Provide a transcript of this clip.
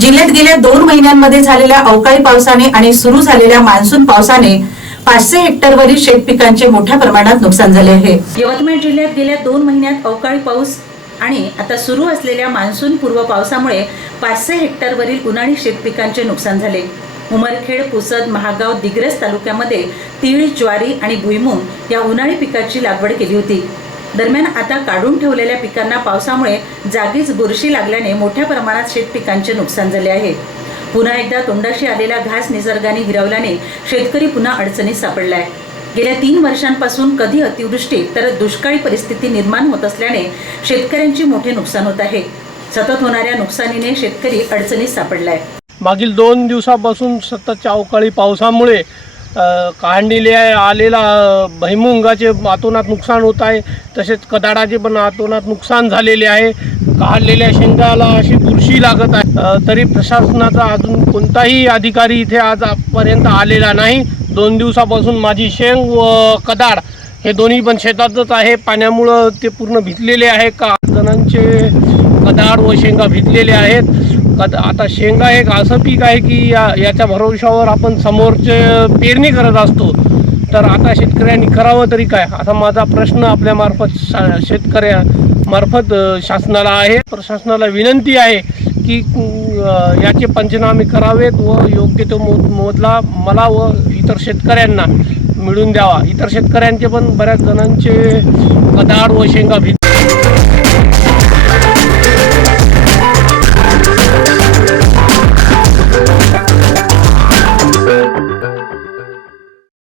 जिल्ह्यात गेल्या दोन महिन्यांमध्ये झालेल्या अवकाळी पावसाने आणि सुरू झालेल्या मान्सून पावसाने पाचशे हेक्टरवरील शेत पिकांचे मोठ्या प्रमाणात नुकसान झाले आहे. यवतमाळ जिल्ह्यात गेल्या दोन महिन्यात अवकाळी पाऊस आणि आता सुरू असलेल्या मान्सून पूर्व पावसामुळे पाचशे हेक्टरवरील उन्हाळी शेत पिकांचे नुकसान झाले. उमरखेड पुसद महागाव दिग्रस तालुक्यामध्ये तीळ ज्वारी आणि भुईमूग या उन्हाळी पिकाची लागवड केली होती. दरम्यान आता काढून ठेवलेल्या पिकांना पावसामुळे जागीच बुरशी लागल्याने मोठ्या प्रमाणात शेत पिकांचे नुकसान झाले आहे. पुन्हा एकदा तोंडाशी आलेला घास निसर्गाने हिरवल्याने शेतकरी पुन्हा अडचणीत सापडलाय. गेल्या तीन वर्षांपासून कधी अतिवृष्टी तर दुष्काळी परिस्थिती निर्माण होत असल्याने शेतकऱ्यांचे मोठे नुकसान होत आहे. सतत होणाऱ्या नुकसानीने शेतकरी अडचणीत सापडलाय. मागील दोन दिवसापासून सततच्या अवकाळी पावसामुळे अ, आलेला भैमुंगाचे आतोनात अतोनात नुकसान होत आहे तसेच कदाडाचे पण अतोनात नुकसान झालेले आहे. काढलेल्या शेंगाला अशी बुरशी लागत आहे. तरी प्रशासनाचा अजून कोणताही अधिकारी इथे आजपर्यंत आलेला नाही. दोन दिवसापासून माझी शेंग व कदाड हे दोन्ही पण शेतातच आहे. पाण्यामुळं ते पूर्ण भिजलेले आहे का जणांचे कदाड व शेंगा भिजलेले आहेत. कद आता शेंगा एक असं पीक आहे की या याच्या भरोशावर आपण समोरचे पेरणी करत असतो. तर आता शेतकऱ्यांनी करावं तरी काय? आता माझा प्रश्न आपल्यामार्फत शा- शेतकऱ्यामार्फत शासनाला आहे. प्रशासनाला विनंती आहे की याचे पंचनामे करावेत व योग्य तो मो मला व इतर शेतकऱ्यांना मिळून द्यावा. इतर शेतकऱ्यांचे पण बऱ्याच जणांचे कदाड व शेंगा भिज